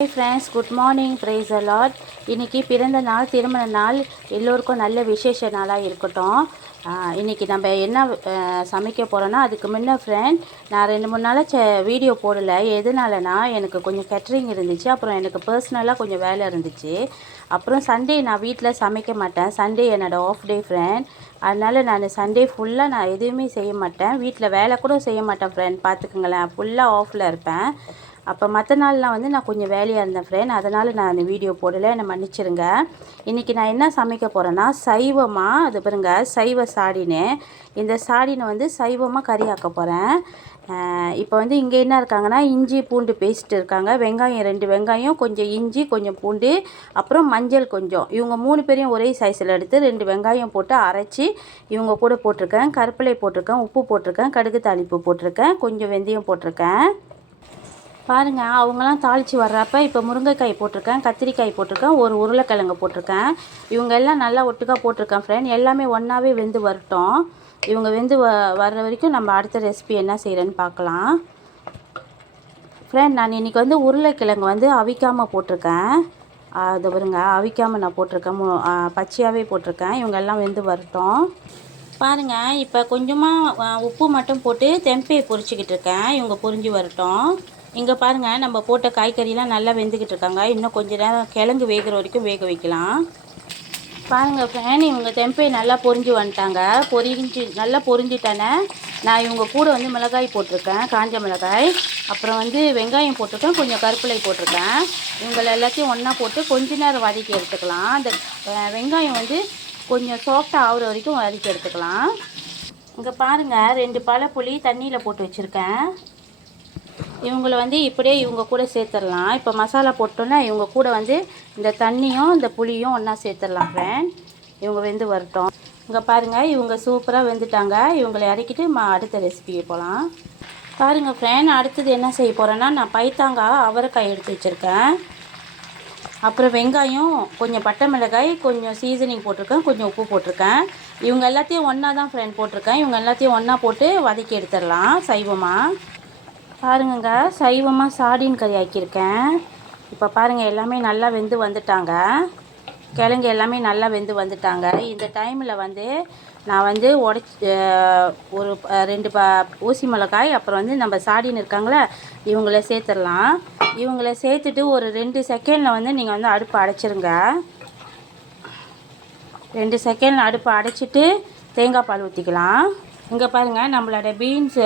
Hi friends, good morning, praise the Lord. இன்னைக்கு பிறந்த நாள், திருமண நாள் எல்லோருக்கும் நல்ல விசேஷ நாளாக இருக்கட்டும். இன்னைக்கு நம்ம என்ன சமைக்க போகிறோன்னா, அதுக்கு முன்ன ஃப்ரெண்ட் நான் 2-3 நாளாக வீடியோ போடலை. எதனாலனா எனக்கு கொஞ்சம் கேட்ரிங் இருந்துச்சு, அப்புறம் எனக்கு பர்சனலாக கொஞ்சம் வேலை இருந்துச்சு. அப்புறம் சண்டே நான் வீட்டில் சமைக்க மாட்டேன். சண்டே என்னோடய ஆஃப் டே ஃப்ரெண்ட். அதனால் நான் சண்டே ஃபுல்லாக நான் எதுவுமே செய்ய மாட்டேன். வீட்டில் வேலை கூட செய்ய மாட்டேன் ஃப்ரெண்ட். பார்த்துக்குங்களேன், ஃபுல்லாக ஆஃபில் இருப்பேன். அப்போ மற்ற நாள்லாம் வந்து நான் கொஞ்சம் வேலையாக இருந்தேன் ஃப்ரெண்ட். அதனால் நான் வீடியோ போடலை, என்னை மன்னிச்சிருங்க. இன்றைக்கி நான் என்ன சமைக்க போகிறேன்னா, சைவமாக அது பாருங்க, சைவ சாடின்னு. இந்த சாடினை வந்து சைவமாக கறி ஆக்க போகிறேன். இப்போ வந்து இங்கே என்ன இருக்காங்கன்னா, இஞ்சி பூண்டு பேஸ்ட் இருக்காங்க, வெங்காயம் 2 வெங்காயம், கொஞ்சம் இஞ்சி, கொஞ்சம் பூண்டு, அப்புறம் மஞ்சள் கொஞ்சம். இவங்க 3 பேரையும் ஒரே சைஸில் எடுத்து 2 வெங்காயம் போட்டு அரைச்சி இவங்க கூட போட்டிருக்கேன். கருப்பிலை போட்டிருக்கேன், உப்பு போட்டிருக்கேன், கடுகு தாளிப்பு போட்டிருக்கேன், கொஞ்சம் வெந்தயம் போட்டிருக்கேன். பாருங்கள், அவங்களாம் தாளித்து வர்றப்ப இப்போ முருங்கைக்காய் போட்டிருக்கேன், கத்திரிக்காய் போட்டிருக்கேன், ஒரு உருளைக்கிழங்கு போட்டிருக்கேன். இவங்க எல்லாம் நல்லா ஒட்டுக்காக போட்டிருக்கேன் ஃப்ரெண்ட். எல்லாமே ஒன்றாவே வெந்து வரட்டும். இவங்க வெந்து வர்ற வரைக்கும் நம்ம அடுத்த ரெசிபி என்ன செய்கிறேன்னு பார்க்கலாம் ஃப்ரெண்ட். நான் இன்றைக்கி வந்து உருளைக்கிழங்கு வந்து அவிக்காமல் போட்டிருக்கேன். அது பாருங்க, அவிக்காமல் நான் போட்டிருக்கேன், பச்சையாகவே போட்டிருக்கேன். இவங்க எல்லாம் வெந்து வரட்டும். பாருங்கள், இப்போ கொஞ்சமாக உப்பு மட்டும் போட்டு தெம்பையை பொரிச்சிக்கிட்டு இருக்கேன். இவங்க பொரிஞ்சு வரட்டும். இங்கே பாருங்கள், நம்ம போட்ட காய்கறிலாம் நல்லா வெந்துக்கிட்டு இருக்காங்க. இன்னும் கொஞ்சம் நேரம் கிழங்கு வேகிற வரைக்கும் வேக வைக்கலாம். பாருங்கள் ஃப்ரெண்ட், இவங்க தெம்பை நல்லா பொரிஞ்சு வந்துட்டாங்க. நல்லா பொரிஞ்சிட்டானே. நான் இவங்க கூட வந்து மிளகாய் போட்டிருக்கேன், காஞ்ச மிளகாய், அப்புறம் வந்து வெங்காயம் போட்டிருக்கேன், கொஞ்சம் கருப்பிலை போட்டிருக்கேன். இவங்களை எல்லாத்தையும் ஒன்றா போட்டு கொஞ்ச நேரம் வதக்கி எடுத்துக்கலாம். அந்த வெங்காயம் வந்து கொஞ்சம் சாஃப்டாக ஆகிற வரைக்கும் வதக்கி எடுத்துக்கலாம். இங்கே பாருங்கள், 2 பழப்புளி தண்ணியில் போட்டு வச்சுருக்கேன். இவங்கள வந்து இப்படியே இவங்க கூட சேர்த்துடலாம். இப்போ மசாலா போட்டோன்னா இவங்க கூட வந்து இந்த தண்ணியும் இந்த புளியும் ஒன்றா சேர்த்துடலாம் ஃப்ரெண்ட். இவங்க வெந்து வரட்டும். இங்கே பாருங்கள், இவங்க சூப்பராக வெந்துட்டாங்க. இவங்களை இறக்கிட்டு அடுத்த ரெசிபியை போகலாம். பாருங்கள் ஃப்ரெண்ட், அடுத்தது என்ன செய்ய போகிறேன்னா, நான் பைத்தாங்காய் அவரைக்காய் எடுத்து வச்சுருக்கேன். அப்புறம் வெங்காயம், கொஞ்சம் பட்டை மிளகாய், கொஞ்சம் சீசனிங் போட்டிருக்கேன், கொஞ்சம் உப்பு போட்டிருக்கேன். இவங்க எல்லாத்தையும் ஒன்றா தான் ஃப்ரெண்ட் போட்டிருக்கேன். இவங்க எல்லாத்தையும் ஒன்றா போட்டு வதக்கி எடுத்துடலாம் சைவமாக. பாருங்கங்க, சைவமாக சாடின் கறி ஆக்கியிருக்கேன். இப்போ பாருங்கள், எல்லாமே நல்லா வெந்து வந்துட்டாங்க. கிழங்கு எல்லாமே நல்லா வெந்து வந்துட்டாங்க. இந்த டைமில் வந்து நான் வந்து ஒரு 2 ஊசி மிளகாய், அப்புறம் வந்து நம்ம சாடின் இருக்காங்களே இவங்கள சேர்த்துடலாம். இவங்கள சேர்த்துட்டு ஒரு 2 செகண்டில் வந்து நீங்கள் வந்து அடுப்பை அடைச்சிருங்க. 2 செகண்டில் அடுப்பை அடைச்சிட்டு தேங்காய் பால் ஊற்றிக்கலாம். இங்கே பாருங்கள், நம்மளோட பீன்ஸ்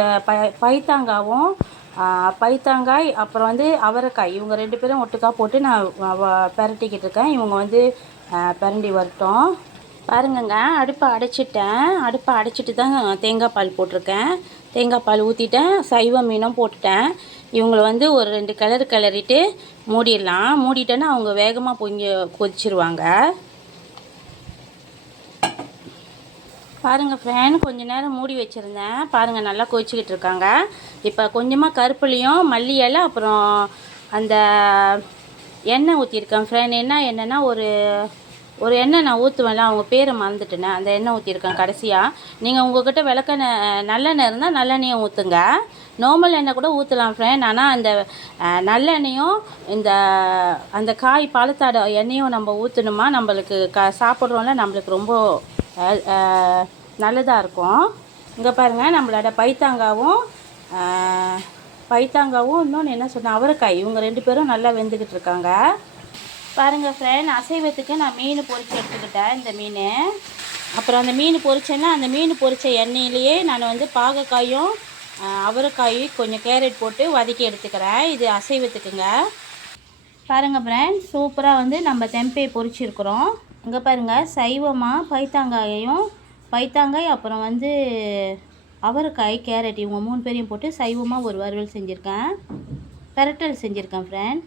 பைத்தாங்காய் அப்புறம் வந்து அவரைக்காய், இவங்க 2 பேரும் ஒட்டுக்காக போட்டு நான் பரட்டிக்கிட்டு இருக்கேன். இவங்க வந்து பரண்டி வரட்டும். பாருங்கங்க, அடுப்பை அடைச்சிட்டு தான் தேங்காய் பால் போட்டிருக்கேன். தேங்காய் பால் ஊற்றிட்டேன், சைவ மீனும் போட்டுட்டேன். இவங்களை வந்து ஒரு 2 கிளறிட்டு மூடிடலாம். மூடிட்டேன்னா அவங்க வேகமாக கொதிச்சிருவாங்க. பாருங்கள் ஃப்ரெண்ட், கொஞ்சம் நேரம் மூடி வச்சுருந்தேன். பாருங்கள், நல்லா கொதிச்சிக்கிட்டு இருக்காங்க. இப்போ கொஞ்சமாக கருப்புலையும் மல்லி இலை, அப்புறம் அந்த எண்ணெய் ஊற்றிருக்கேன் ஃப்ரெண்ட். என்ன எண்ணெய்னா, ஒரு எண்ணெய் நான் ஊற்றுவேன்ல, அவங்க பேரை மறந்துட்டேனே, அந்த எண்ணெய் ஊற்றிருக்கேன் கடைசியாக. நீங்கள் உங்கள்கிட்ட விளக்கெண்ணெய் நல்லெண்ணெய் இருந்தால் நல்லெண்ணெயை ஊற்றுங்க. நார்மல் எண்ணெய் கூட ஊற்றலாம் ஃப்ரெண்ட். ஆனால் அந்த நல்லெண்ணெயும் அந்த காய் பழத்தாட எண்ணெயும் நம்ம ஊற்றணுமா, நம்மளுக்கு சாப்பிட்றோம்ல, நம்மளுக்கு ரொம்ப நல்லதாக இருக்கும். இங்கே பாருங்கள், நம்மளோட பைத்தாங்காவும் இன்னொன்று என்ன சொன்னேன், அவரைக்காய், இவங்க 2 பேரும் நல்லா வெந்துக்கிட்டு இருக்காங்க. பாருங்கள் ஃப்ரெண்ட், அசைவத்துக்கு நான் மீன் பொரித்து எடுத்துக்கிட்டேன். இந்த மீன், அப்புறம் அந்த மீன் பொரிச்சேன்னா அந்த மீன் பொரித்த எண்ணெயிலேயே நான் வந்து பாகக்காயும் அவரைக்காயும் கொஞ்சம் கேரட் போட்டு வதக்கி எடுத்துக்கிறேன். இது அசைவத்துக்குங்க. பாருங்கள் ஃப்ரெண்ட், சூப்பராக வந்து நம்ம தெம்பையை பொரிச்சிருக்கிறோம். இங்கே பாருங்கள், சைவமாக பைத்தாங்காய் அப்புறம் வந்து அவரைக்காய், கேரட், இவங்க 3 பேரையும் போட்டு சைவமாக ஒரு வறுவல் செஞ்சுருக்கேன். பெரட்டல் செஞ்சுருக்கேன் ஃப்ரெண்ட்.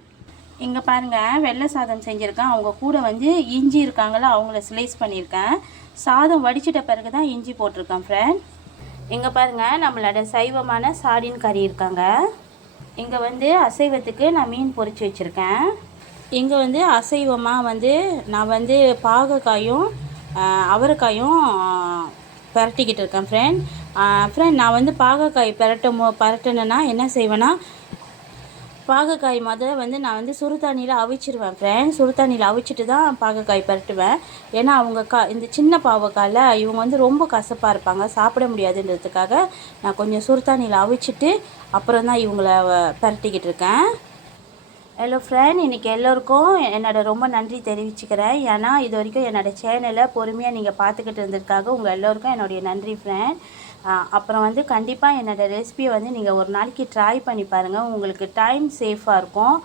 இங்கே பாருங்கள், வெள்ளை சாதம் செஞ்சுருக்கேன். அவங்க கூட வந்து இஞ்சி இருக்காங்களா, அவங்கள ஸ்லைஸ் பண்ணியிருக்கேன். சாதம் வடிச்சிட்ட பிறகு தான் இஞ்சி போட்டிருக்கேன் ஃப்ரெண்ட். இங்கே பாருங்கள், நம்மளோட சைவமான சாடின் கறி இருக்காங்க. இங்கே வந்து அசைவத்துக்கு நான் மீன் பொரித்து வச்சுருக்கேன். இங்கே வந்து அசைவமாக வந்து நான் வந்து பாகக்காயும் அவரைக்காயும் பரட்டிக்கிட்டு இருக்கேன் ஃப்ரெண்ட். நான் வந்து பாகக்காய் பரட்டினேன்னா என்ன செய்வேன்னா, பாகக்காய் முதல்ல நான் சுடு தண்ணியில் அவிச்சிருவேன் ஃப்ரெண்ட்ஸ். சுடு தண்ணியில் அவிச்சிட்டு தான் பாகக்காய் பரட்டுவேன். ஏன்னா அவங்க இந்த சின்ன பாவக்காயில் இவங்க ரொம்ப கசப்பாக இருப்பாங்க, சாப்பிட முடியாதுன்றதுக்காக நான் கொஞ்சம் சுடு தண்ணியில் அவிச்சிட்டு அப்புறம் தான் இவங்கள பரட்டிக்கிட்டு இருக்கேன். ஹலோ ஃப்ரெண்ட், இன்றைக்கி எல்லோருக்கும் ரொம்ப நன்றி தெரிவிச்சுக்கிறேன். ஏன்னா இது வரைக்கும் என்னோடய சேனலை பொறுமையாக நீங்கள் பார்த்துக்கிட்டு இருந்ததுக்காக உங்கள் எல்லோருக்கும் என்னுடைய நன்றி ஃப்ரெண்ட். அப்புறம் கண்டிப்பாக என்னோடய ரெசிபியை நீங்கள் ஒரு நாளைக்கு ட்ரை பண்ணி பாருங்கள். உங்களுக்கு டைம் சேஃபாக இருக்கும்,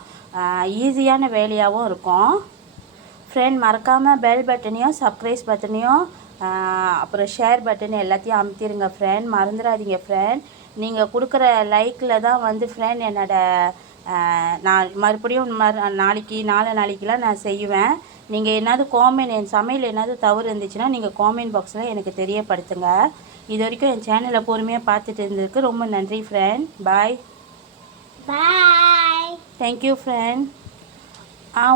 ஈஸியான வேலையாகவும் இருக்கும் ஃப்ரெண்ட். மறக்காமல் பெல் பட்டனையும் சப்ஸ்கிரைப் பட்டனையும் அப்புறம் ஷேர் பட்டன் எல்லாத்தையும் அமுத்திடுங்க ஃப்ரெண்ட், மறந்துடாதீங்க ஃப்ரெண்ட். நீங்கள் கொடுக்குற லைக்கில் தான் ஃப்ரெண்ட் நான் மறுபடியும் நாளைக்கெலாம் நான் செய்வேன். நீங்கள் என் சமையல் தவறு இருந்துச்சுன்னா நீங்கள் காமெண்ட் பாக்ஸில் எனக்கு தெரியப்படுத்துங்க. இது வரைக்கும் என் சேனலை பொறுமையாக பார்த்துட்டு இருந்ததுக்கு ரொம்ப நன்றி friend. Bye bye. Thank you friend.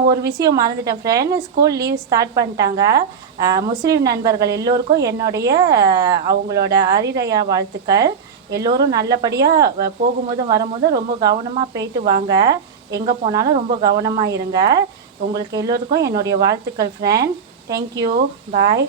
ஒரு விஷயம் மறந்துட்டேன் ஃப்ரெண்ட், ஸ்கூல் லீவ் ஸ்டார்ட் பண்ணிட்டாங்க. முஸ்லீம் நண்பர்கள் எல்லோருக்கும் என்னுடைய அவங்களோட அரிரையா வாழ்த்துக்கள். எல்லோரும் நல்லபடியாக போகும்போதும் வரும்போதும் ரொம்ப கவனமாக போயிட்டு வாங்க. எங்கே போனாலும் ரொம்ப கவனமாக இருங்க. உங்களுக்கு எல்லோருக்கும் என்னுடைய வாழ்த்துக்கள் ஃப்ரெண்ட். தேங்க்யூ. பாய்.